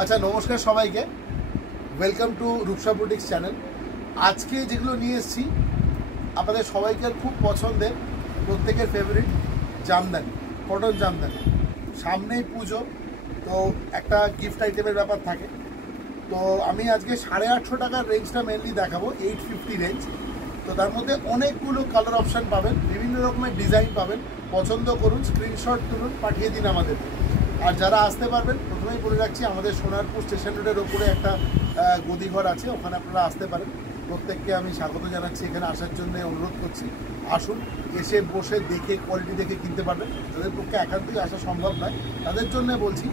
আচ্ছা, নমস্কার সবাইকে, welcome to Rupsa boutiques channel. আজকে যেগুলো নিয়ে এসেছি আপনাদের সবাইকার খুব পছন্দের, প্রত্যেকের ফেভারিট জামদানি, কটন জামদানি। সামনেই পুজো, তো একটা গিফট আইটেমের ব্যাপার থাকে। তো আমি আজকে 850 টাকার রেঞ্জটা মেনলি দেখাবো, 850 রেঞ্জ। তো তার মধ্যে অনেকগুলো কালার অপশান পাবেন, বিভিন্ন রকমের ডিজাইন পাবেন। পছন্দ করুন, স্ক্রিনশট তুলুন, পাঠিয়ে দিন আমাদের। আর যারা আসতে পারবেন, প্রথমেই বলে রাখছি, আমাদের সোনারপুর স্টেশন রোডের ওপরে একটা গদিঘর আছে, ওখানে আপনারা আসতে পারেন। প্রত্যেককে আমি স্বাগত জানাচ্ছি, এখানে আসার জন্য অনুরোধ করছি। আসুন, এসে বসে দেখে, কোয়ালিটি দেখে কিনতে পারবেন। যাদের পক্ষে একান্তই আসা সম্ভব নয়, তাদের জন্য বলছি,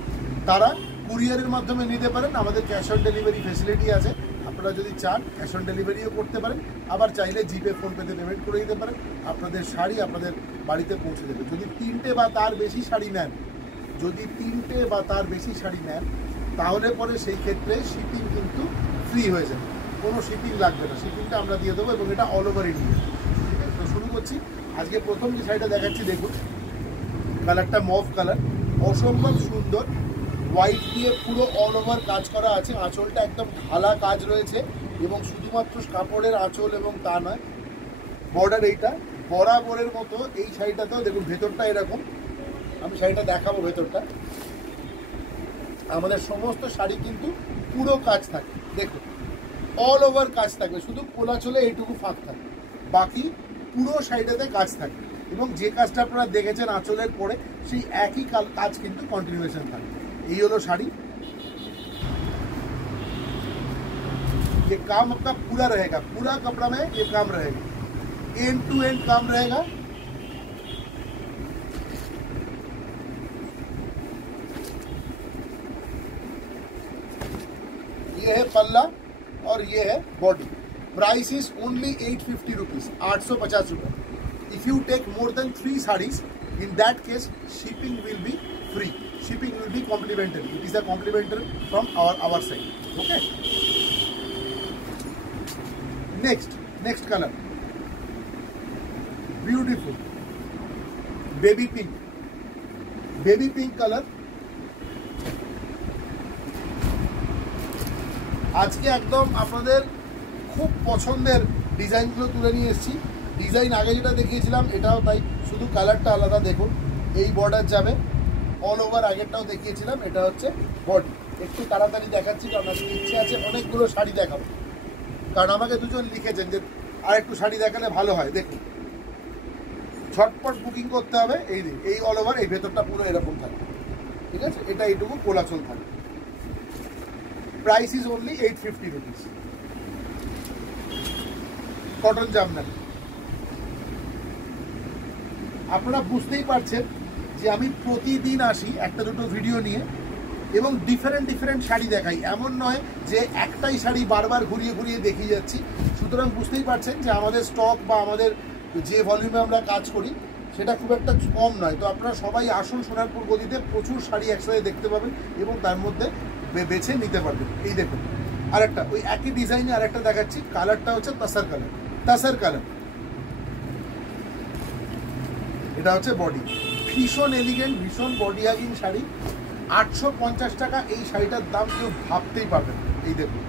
তারা কুরিয়ারের মাধ্যমে নিতে পারেন। আমাদের ক্যাশ অন ডেলিভারি ফেসিলিটি আছে। আপনারা যদি চান ক্যাশ অন ডেলিভারিও করতে পারেন, আবার চাইলে জিপে, ফোনপেতে পেমেন্ট করে দিতে পারেন। আপনাদের শাড়ি আপনাদের বাড়িতে পৌঁছে দেবে। যদি 3টে বা তার বেশি শাড়ি নেন, তাহলে পরে সেই ক্ষেত্রে শিপিং কিন্তু ফ্রি হয়ে যাবে, কোনো শিপিং লাগবে না। শিপিংটা আমরা দিয়ে দেবো, এবং এটা অল ওভার ইন্ডিয়া। ঠিক আছে, তো শুরু করছি। আজকে প্রথম যে শাড়িটা দেখাচ্ছি, দেখুন কালারটা মভ কালার, অসম্ভব সুন্দর। হোয়াইট দিয়ে পুরো অল ওভার কাজ করা আছে। আঁচলটা একদম ঢালা কাজ রয়েছে, এবং শুধুমাত্র কাপড়ের আঁচল এবং তা নয়, বর্ডার এইটা বরাবরের মতো। এই শাড়িটাতেও দেখুন ভেতরটা এরকম, আমি শাড়িটা দেখাবো। ভেতরটা আমাদের সমস্ত শাড়ি কিন্তু পুরো কাজ থাকে, দেখুন অল ওভার কাজ থাকবে, শুধু কোলাচলে এইটুকু ফাঁক থাকে, বাকি পুরো শাড়িটাতে কাজ থাকে। এবং যে কাজটা আপনারা দেখেছেন আঁচলের পরে, সেই একই কাজ কিন্তু কন্টিনিউয়েশন থাকে। এই হলো শাড়ি। ये काम आपका पूरा रहेगा, पूरा कपड़ा में ये काम रहेगा, एंड टू एंड काम रहेगा। ये है पल्ला और ये है body. Price is only 850 rupees, 850 रुपये। If you take more than 3 saris, in that case shipping will be free, shipping will be complimentary. It is a complimentary from our side. Okay, next colour, beautiful baby pink colour. আজকে একদম আপনাদের খুব পছন্দের ডিজাইনগুলো তুলে নিয়ে এসেছি। ডিজাইন আগে যেটা দেখিয়েছিলাম এটাও তাই, শুধু কালারটা আলাদা। দেখুন এই বর্ডার যাবে অল ওভার, আগেরটাও দেখিয়েছিলাম, এটা হচ্ছে বডি। একটু তাড়াতাড়ি দেখাচ্ছি, কারণ আমার ইচ্ছে আছে অনেকগুলো শাড়ি দেখাবো। কারণ আমাকে দুজন লিখেছেন যে আর একটু শাড়ি দেখালে ভালো হয়। দেখুন ঝটপট বুকিং করতে হবে। এই অল ওভার, এই ভেতরটা পুরো এরকম থাকে। ঠিক আছে, এটা এইটুকু কোলাচল থাকে। Price is only 850 rupees. Cotton Jamdani. আপনারা বুঝতেই পারছেন যে আমি প্রতিদিন আসি একটা দুটো ভিডিও নিয়ে, এবং ডিফারেন্ট শাড়ি দেখাই। এমন নয় যে একটাই শাড়ি বারবার ঘুরিয়ে দেখিয়ে যাচ্ছি। সুতরাং বুঝতেই পারছেন যে আমাদের স্টক বা আমাদের যে ভলিউমে আমরা কাজ করি সেটা খুব একটা কম নয়। তো আপনারা সবাই আসুন, সোনারপুর গদিতে প্রচুর শাড়ি একসাথে দেখতে পাবেন, এবং তার মধ্যে বেছে নিতে পারবেন। এই দেখুন আরেকটা, ওই একই ডিজাইনে আরেকটা দেখাচ্ছি। কালারটা হচ্ছে তাসার কালার। এটা হচ্ছে বডি, ভীষণ এলিগেন্ট, ভীষণ বডি হাগিং শাড়ি। 850 টাকা এই শাড়িটার দাম কেউ ভাবতেই পারবেন। এই দেখুন,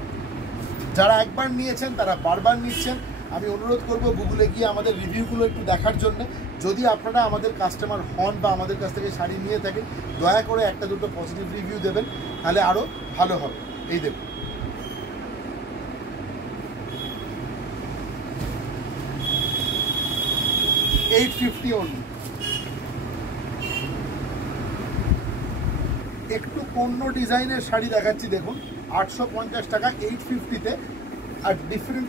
যারা একবার নিয়েছেন তারা বারবার নিচ্ছেন। আমি অনুরোধ করব গুগলে গিয়ে আমাদের রিভিউগুলো একটু দেখার জন্য। যদি আপনারা আমাদের কাস্টমার হন বা আমাদের কাছ থেকে শাড়ি নিয়ে থাকেন, দয়া করে একটা দুটো পজিটিভ রিভিউ দেবেন, তাহলে আরও ভালো হবে। এই দেখুন $850 অনলি। একটু অন্য ডিজাইনের শাড়ি দেখাচ্ছি, দেখুন 850 টাকা 850-তে। আর different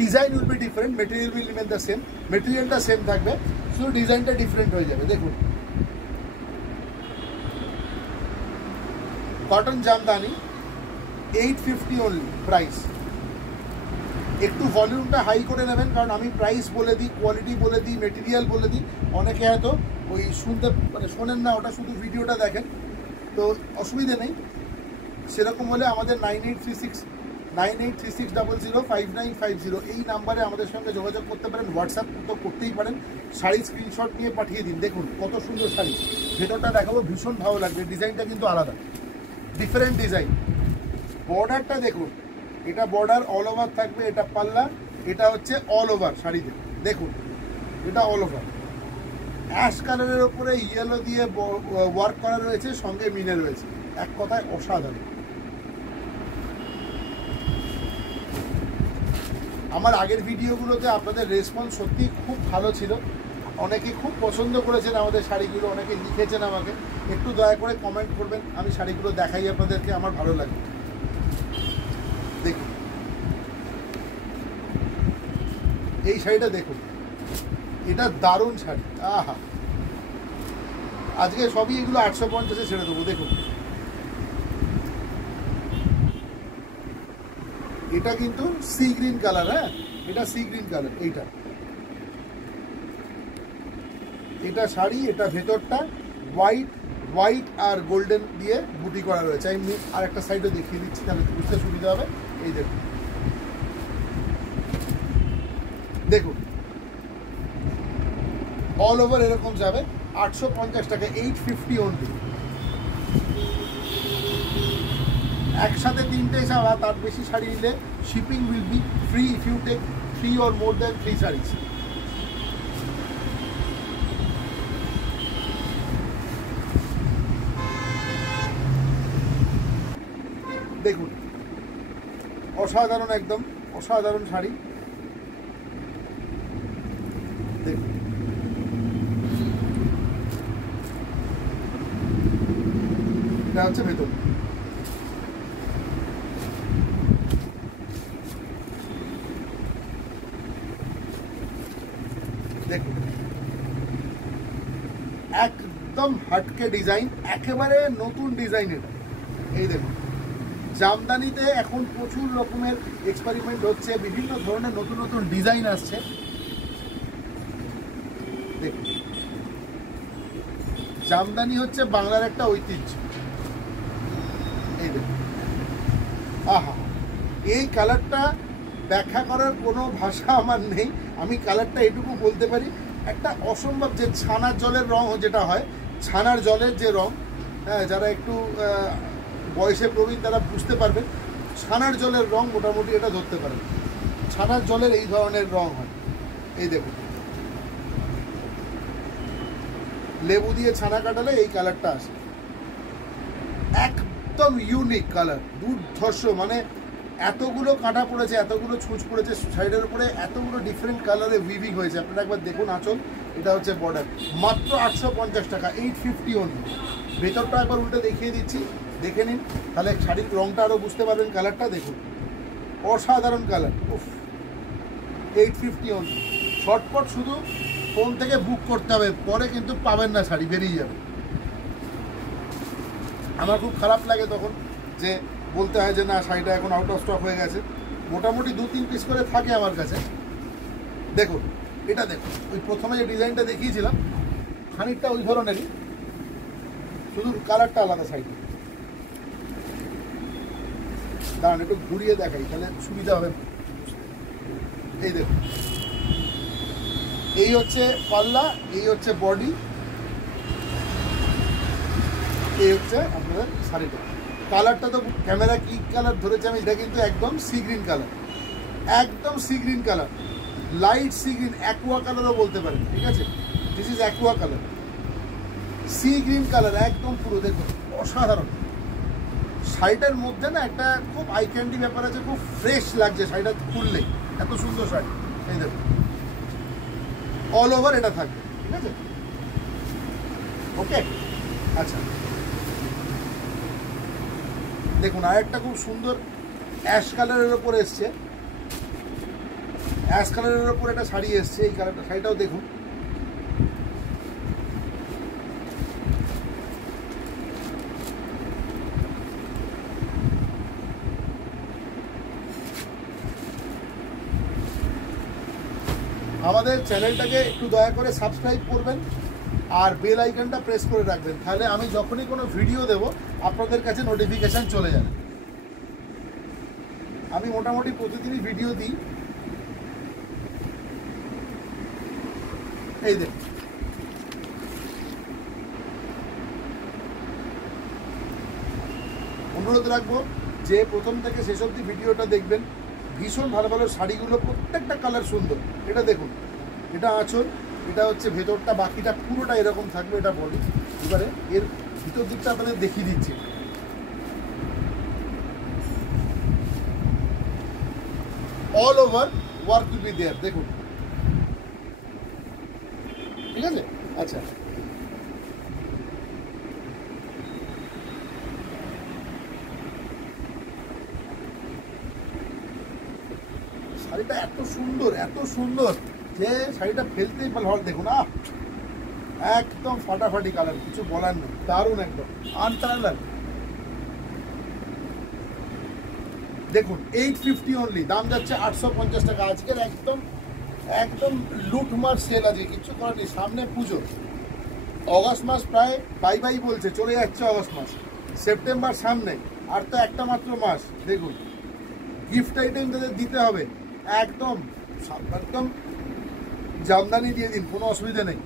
design will be different, material will remain the same. মেটেরিয়ালটা সেম থাকবে, শুধু ডিজাইনটা ডিফারেন্ট হয়ে যাবে। দেখুন কটন জামদানি, 850 অনলি প্রাইস। একটু ভলিউমটা হাই করে নেবেন, কারণ আমি প্রাইস বলে দিই, কোয়ালিটি বলে দিই, মেটেরিয়াল বলে দিই। অনেকে হয়তো ওই শোনেন না, ওটা শুধু ভিডিওটা দেখেন, তো অসুবিধে নেই। সেরকম হলে আমাদের 9836005950 এই নাম্বারে আমাদের সঙ্গে যোগাযোগ করতে পারেন। হোয়াটসঅ্যাপ তো করতেই পারেন। শাড়ির স্ক্রিনশট নিয়ে পাঠিয়ে দিন। দেখুন কত সুন্দর শাড়ি, ভেতরটা দেখাবো, ভীষণ ভালো লাগবে। ডিজাইনটা কিন্তু আলাদা, ডিফারেন্ট ডিজাইন। বর্ডারটা দেখুন, এটা বর্ডার অল ওভার থাকবে, এটা পাল্লা, এটা হচ্ছে অল ওভার শাড়িতে। দেখুন এটা অল ওভার অ্যাশ কালারের ওপরে ইয়েলো দিয়ে ওয়ার্ক করা রয়েছে, সঙ্গে মিনে রয়েছে, এক কথায় অসাধারণ। আমার আগের ভিডিওগুলোতে আপনাদের রেসপন্স সত্যি খুব ভালো ছিল, অনেকে খুব পছন্দ করেছেন আমাদের শাড়িগুলো, অনেকে লিখেছেন আমাকে। একটু দয়া করে কমেন্ট করবেন, আমি শাড়িগুলো দেখাই আপনাদেরকে, আমার ভালো লাগে। দেখুন এই শাড়িটা দেখুন, এটা দারুণ শাড়ি। আহা, আজকে সবই এগুলো 850-এ ছেড়ে দেবো। দেখুন এটা কিন্তু সি গ্রিন কালার, হ্যাঁ এটা সি গ্রিন কালার। এটা শাড়ি, এটা ভেতরটা হোয়াইট আর গোল্ডেন দিয়ে বুটি করা রয়েছে। আমি আর একটা সাইডও দেখিয়ে দিচ্ছি, তাহলে বুঝতে সুবিধা হবে। এই দেখুন, দেখুন অল ওভার এরকম যাবে। 850 টাকা, 850 অনলি। একসাথে 3টে শাড়ি, তার বেশি শাড়ি নিলে shipping will be free if you take 3 or more than 3 saris. দেখুন অসাধারণ, একদম অসাধারণ শাড়ি। দেখুন এটা হচ্ছে ভেতর। দেখুন একদম হটকে ডিজাইন, একেবারে নতুন ডিজাইন এটা। এই দেখুন জামদানিতে এখন প্রচুর রকমের এক্সপেরিমেন্ট হচ্ছে, বিভিন্ন ধরনের নতুন নতুন ডিজাইন আসছে। দেখুন জামদানি হচ্ছে বাংলার একটা ঐতিহ্য। এই দেখুন, আহা, এই কালারটা ব্যাখ্যা করার কোনো ভাষা আমার নেই। আমি কালারটা এটুকু বলতে পারি, একটা অসম্ভব, যে ছানার জলের রং যেটা হয়, ছানার জলের যে রং, হ্যাঁ যারা একটু বয়সে প্রবীণ তারা বুঝতে পারবেন, ছানার জলের রং মোটামুটি এটা ধরতে পারেন। ছানার জলের এই ধরনের রং হয়। এই দেখুন লেবু দিয়ে ছানা কাটালে এই কালারটা আসে, একদম ইউনিক কালার, দুর্ধর্ষ। মানে এতগুলো কাঁটা পড়েছে, এতগুলো ছুঁচ পড়েছে সাইডের উপরে, এতগুলো ডিফারেন্ট কালারে উইভিং হয়েছে। আপনারা একবার দেখুন আঁচল, এটা হচ্ছে বর্ডার। মাত্র 850 টাকা, 850 অনলি। ভেতরটা একবার উল্টে দেখিয়ে দিচ্ছি, দেখে নিন, তাহলে শাড়ির রংটা আরও বুঝতে পারবেন। কালারটা দেখুন, অসাধারণ কালার। উফ, 850 অনলি। শর্টপট শুধু ফোন থেকে বুক করতে হবে, পরে কিন্তু পাবেন না, শাড়ি বেরিয়ে যাবে। আমার খুব খারাপ লাগে তখন যে বলতে হয় যে না শাড়িটা এখন আউট অফ স্টক হয়ে গেছে। মোটামুটি 2-3 পিস করে থাকে আমার কাছে। দেখুন এটা দেখুন, ওই প্রথমে যে ডিজাইনটা দেখিয়েছিলাম খানিকটা ওই ধরনেরই, শুধু কালারটা আলাদা সাইডে। দাঁড়ান একটু ঘুরিয়ে দেখাই, তাহলে সুবিধা হবে। এই দেখুন, এই হচ্ছে পাল্লা, এই হচ্ছে বডি, এই হচ্ছে আপনাদের শাড়িটা। কালারটা তো ক্যামেরা কি কালার ধরেছে আমি, এটা কিন্তু একদম সি গ্রিন কালার, একদম sea green colour, light sea green, Aqua কালারও বলতে পারেন, ঠিক আছে। This is Aqua colour, sea green colour একদম পুরো। দেখুন অসাধারণ। শাড়িটার মধ্যে না একটা খুব আই ক্যান্ডি ব্যাপার আছে, খুব ফ্রেশ লাগছে শাড়িটা খুললেই, এত সুন্দর শাড়ি। এই দেখুন অল ওভার এটা থাকবে, ঠিক আছে। ওকে, আচ্ছা দেখুন আরেকটা খুব সুন্দর অ্যাশ কালারের ওপর এসছে, অ্যাশ কালারের ওপর একটা শাড়ি এসছে। এই কালারটা, শাড়িটাও দেখুন। আমাদের চ্যানেলটাকে একটু দয়া করে সাবস্ক্রাইব করবেন আর বেল আইকনটা প্রেস করে রাখবেন, তাহলে আমি যখনই কোনো ভিডিও দেব আপনাদের কাছে নোটিফিকেশান চলে যাবে। আমি মোটামুটি প্রতিদিনই ভিডিও দিই। এই দেখুন অনুরোধ রাখবো যে প্রথম থেকে শেষ অবধি ভিডিওটা দেখবেন। ভীষণ ভালো ভালো শাড়িগুলো, প্রত্যেকটা কালার সুন্দর। এটা দেখুন, এটা আঁচল, এটা হচ্ছে ভেতরটা, বাকিটা পুরোটা এরকম থাকবে, এটা বডি। এবারে এর ভিতর দিকটা আপনাদের দেখিয়ে দিচ্ছি। All over work will be there, দেখুন, ঠিক আছে। আচ্ছা, শাড়িটা এত সুন্দর, এত সুন্দর যে শাড়িটা ফেলতেই ভালো। দেখুন, একদম ফাটাফাটি কালার, কিছু বলার নেই, দারুণ, একদম আনপ্যারালাল। দেখুন 850 অনলি, দাম যাচ্ছে 850 টাকা। আজকের একদম একদম লুটমার সেল আছে, কিছু করার নেই। সামনে পুজো, অগাস্ট মাস প্রায় বাই বাই বলছে, চলে যাচ্ছে অগাস্ট মাস, সেপ্টেম্বর সামনে, আর তো একটা মাত্র মাস। দেখুন, গিফট আইটেম তাদের দিতে হবে, একদম একদম জামদানি দিয়ে দিন, কোনো অসুবিধা নেই।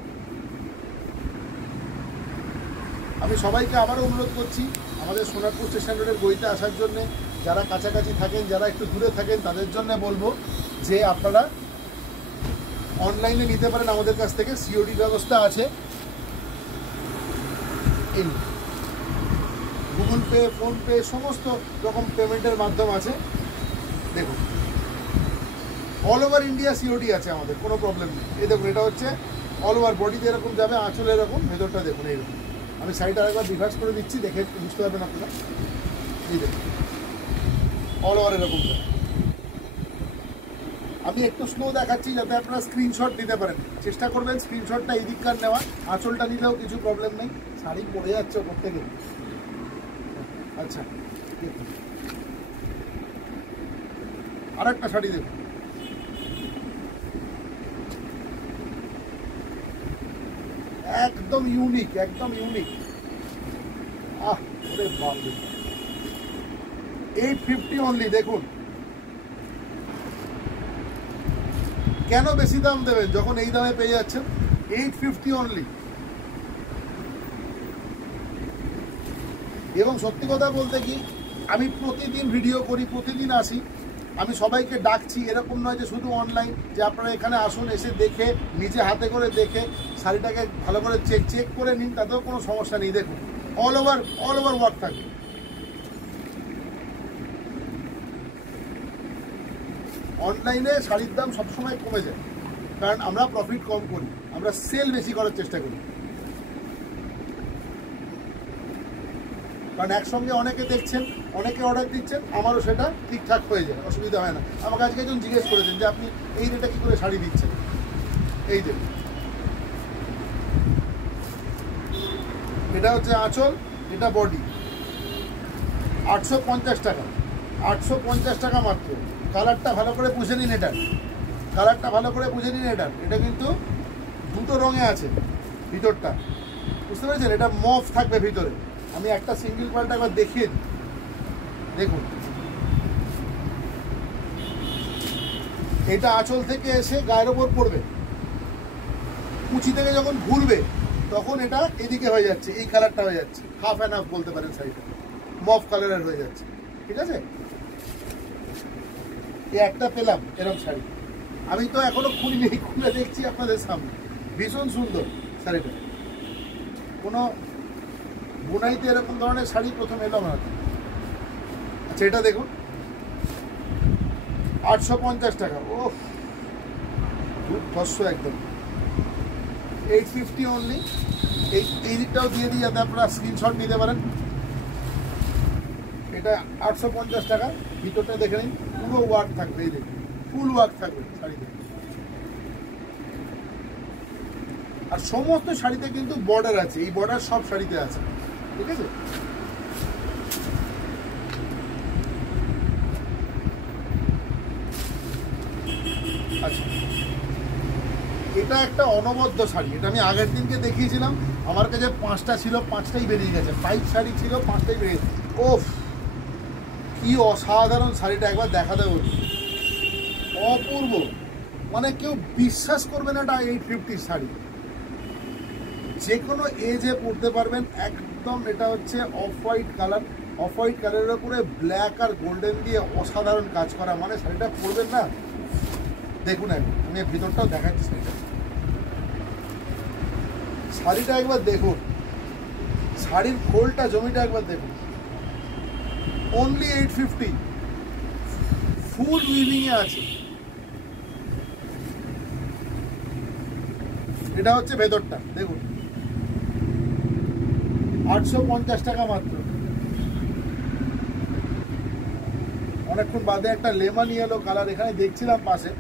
আমি সবাইকে আবারও অনুরোধ করছি আমাদের সোনারপুর স্টেশন রোডের গইতে আসার জন্য। যারা কাছাকাছি থাকেন, যারা একটু দূরে থাকেন, তাদের জন্য বলবো যে আপনারা অনলাইনে নিতে পারেন আমাদের কাছ থেকে, সিওডি ব্যবস্থা আছে। এই গুগল পে, ফোনপে, সমস্ত রকম পেমেন্টের মাধ্যম আছে। দেখুন, অল ওভার ইন্ডিয়া সিওডি আছে আমাদের, কোনো প্রবলেম নেই। এই দেখুন, এটা হচ্ছে অল ওভার, বডিতে এরকম যাবে, আঁচলে এরকম, ভেতরটা দেখুন এইরকম। আমি শাড়িটা আরেকবার রিভার্স করে দিচ্ছি, দেখে বুঝতে পারবেন আপনারা। এই দেখুন, অল ওভার এরকম যাবে। আমি একটু স্লো দেখাচ্ছি যাতে আপনারা স্ক্রিনশট নিতে পারেন। চেষ্টা করবেন স্ক্রিনশটটা এই দিককার নেওয়া, আঁচলটা নিলেও কিছু প্রবলেম নেই। শাড়ি পরে যাচ্ছে ওপর থেকে। আচ্ছা, আর একটা শাড়ি দেখুন, একদম ইউনিক, একদম ইউনিক। ওরে বাপ রে, 850 অনলি। দেখুন, কেন বেশি দাম দেবেন যখন এই দামে পেয়ে যাচ্ছেন? 850 অনলি। এবং সত্যি কথা বলতে কি, আমি প্রতিদিন ভিডিও করি, প্রতিদিন আসি, আমি সবাইকে ডাকছি, এরকম নয় যে শুধু অনলাইন, যে আপনারা এখানে আসুন, এসে দেখে, নিজে হাতে করে দেখে শাড়িটাকে ভালো করে চেক করে নিন, তাতেও কোনো সমস্যা নেই। দেখুন, অল ওভার ওয়ার্ক থাকবে। অনলাইনে শাড়ির দাম সবসময় কমে যায়, কারণ আমরা প্রফিট কম করি, আমরা সেল বেশি করার চেষ্টা করি। কারণ একসঙ্গে অনেকে দেখছেন, অনেকে অর্ডার দিচ্ছেন, আমারও সেটা ঠিকঠাক হয়ে যায়, অসুবিধা হয় না। আমাকে আজকে একজন জিজ্ঞেস করেছেন যে আপনি এই রেটে কী করে শাড়ি দিচ্ছেন। এই যে এটা হচ্ছে আঁচল, এটা বডি, 850 টাকা, 850 টাকা মাত্র। কালারটা ভালো করে বুঝে নিন, এটার কালারটা ভালো করে বুঝে নিন। এটা কিন্তু দুটো রঙে আছে ভিতরটা, বুঝতে পেরেছেন? এটা মফ থাকবে ভিতরে। আমি একটা সিঙ্গেল পাল্টা একবার দেখিয়ে দিই। দেখুন, এটা আঁচল থেকে এসে গায়ের ওপর পড়বে, কুচি থেকে যখন ঘুরবে তখন এটা এদিকে হয়ে যাচ্ছে, এই কালারটা হয়ে যাচ্ছে, হাফ অ্যান্ড হাফ বলতে পারেন, শাড়িটা মফ কালারের হয়ে যাচ্ছে। ঠিক আছে, এই একটা পেলাম এরকম শাড়ি, আমি তো এখনো খুলিনি, খুলে দেখছি আপনাদের সামনে। ভীষণ সুন্দর শাড়িটা, কোনো বুনাইতে এরকম ধরনের শাড়ি প্রথম এলো আমার। আচ্ছা, এটা দেখুন, 850 টাকা। ও খুব কষ্ট, একদম 850 অনলি। এই দিকটাও দিয়ে দিই যাতে আপনারা স্ক্রিনশট নিতে পারেন। এটা 850 টাকা, ভিতরটা দেখে নিন, পুরো ওয়ার্ক থাকবে, এই দেখুন, ফুল ওয়ার্ক থাকবে শাড়িতে। আর সমস্ত শাড়িতে কিন্তু বর্ডার আছে, এই বর্ডার সব শাড়িতে আছে। ঠিক আছে, আচ্ছা, এটা একটা অনবদ্য শাড়ি। এটা আমি আগের দিনকে দেখিয়েছিলাম, আমার কাছে 5টা ছিল, 5টাই বেরিয়ে গেছে। 5 শাড়ি ছিল, 5টাই বেরিয়ে গেছে। ওফ, কি অসাধারণ শাড়িটা, একবার দেখাতে বলি, অপূর্ব, মানে কেউ বিশ্বাস করবে না এটা 850 শাড়ি। যে কোনো এজে পরতে পারবেন, একদম। এটা হচ্ছে off white colour, off white কালারের উপরে ব্ল্যাক আর গোল্ডেন দিয়ে অসাধারণ কাজ করা, মানে শাড়িটা পরবেন না। দেখুন একবার, আমি ভিতরটাও দেখাচ্ছি শাড়িটা একবার দেখুন, শাড়ির খোলটা জমিটা একবার দেখুন। অনলি 850, ফুল উইভিংয়ে আছে। এটা হচ্ছে ভেতরটা দেখুন, 850 টাকা মাত্র। অনেকক্ষণ বাদে একটা লেমন ইয়েলো কালার এখানে দেখছিলাম পাশে,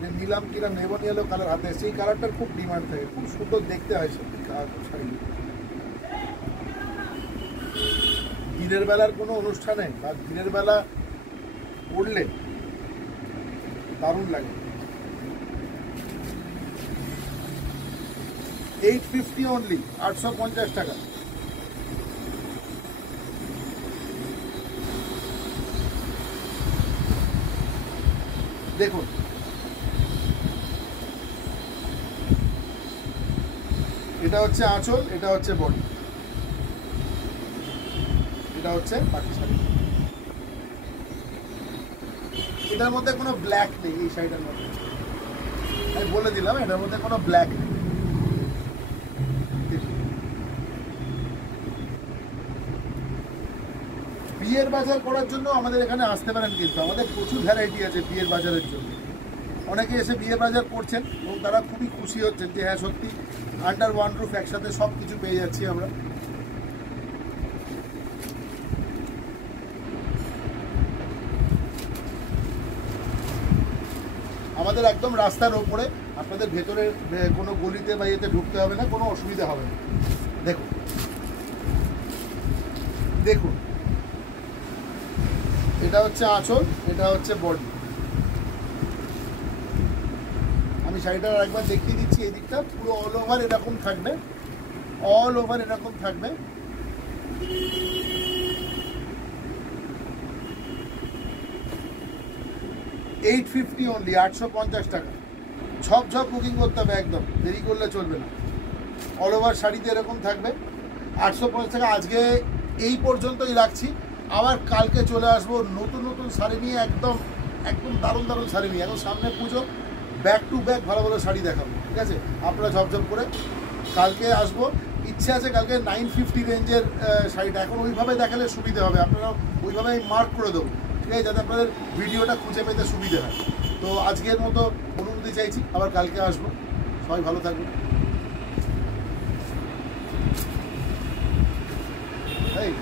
যে নিলাম কিনা লেমন ইয়েলো কালার হাতে, সেই কালারটার খুব ডিমান্ড থাকে, খুব সুন্দর দেখতে হয় সত্যি শাড়ি। দিনের বেলার কোনো অনুষ্ঠানে বা দিনের বেলা পরলে দারুণ লাগে। 850 অনলি, 850 টাকা। দেখুন এটা হচ্ছে আঁচল, এটা হচ্ছে বডি, এটা হচ্ছে বাকি শাড়ি। এটার মধ্যে কোনো ব্ল্যাক নেই, এই শাড়িটার মধ্যে আমি বলে দিলাম এটার মধ্যে কোনো ব্ল্যাক নেই। বিয়ের বাজার করার জন্য আমাদের এখানে আসতে পারেন, কিন্তু আমাদের প্রচুর ভ্যারাইটি আছে বিয়ের বাজারের জন্য। অনেকে এসে বিয়ের বাজার করছেন এবং তারা খুবই খুশি হচ্ছেন যে হ্যাঁ সত্যি আন্ডার ওয়ান রুফ একসাথে সব কিছু পেয়ে যাচ্ছি আমরা। আমাদের একদম রাস্তার ওপরে, আপনাদের ভেতরের কোনো গলিতে বা ইয়েতে ঢুকতে হবে না, কোনো অসুবিধা হবে না। দেখুন দেখুন এটা হচ্ছে আঁচল, এটা হচ্ছে বডি। আমি শাড়িটা একবার দেখিয়ে দিচ্ছি, এই দিকটা পুরো অল ওভার এরকম থাকবে, অল ওভার এরকম থাকবে। $850 অনলি, 850 টাকা। ঝপ ঝপ বুকিং করতে হবে, একদম দেরি করলে চলবে না। অল ওভার শাড়িতে এরকম থাকবে, 850 টাকা। আজকে এই পর্যন্তই রাখছি, আবার কালকে চলে আসবো নতুন নতুন শাড়ি নিয়ে, একদম একদম দারুণ দারুণ শাড়ি নিয়ে। এখন সামনে পুজো, ব্যাক টু ব্যাক ভালো ভালো শাড়ি দেখাবো, ঠিক আছে? আপনারা ঝপঝপ করে কালকে আসবো। ইচ্ছে আছে কালকে 950 রেঞ্জের শাড়িটা, এখন ওইভাবে দেখালে সুবিধে হবে, আপনারা ওইভাবে আমি মার্ক করে দেবো, ঠিক আছে, যাতে আপনাদের ভিডিওটা খুঁজে পেতে সুবিধে হয়। তো আজকের মতো অনুমতি চাইছি, আবার কালকে আসবো। সবাই ভালো থাকবেন। এই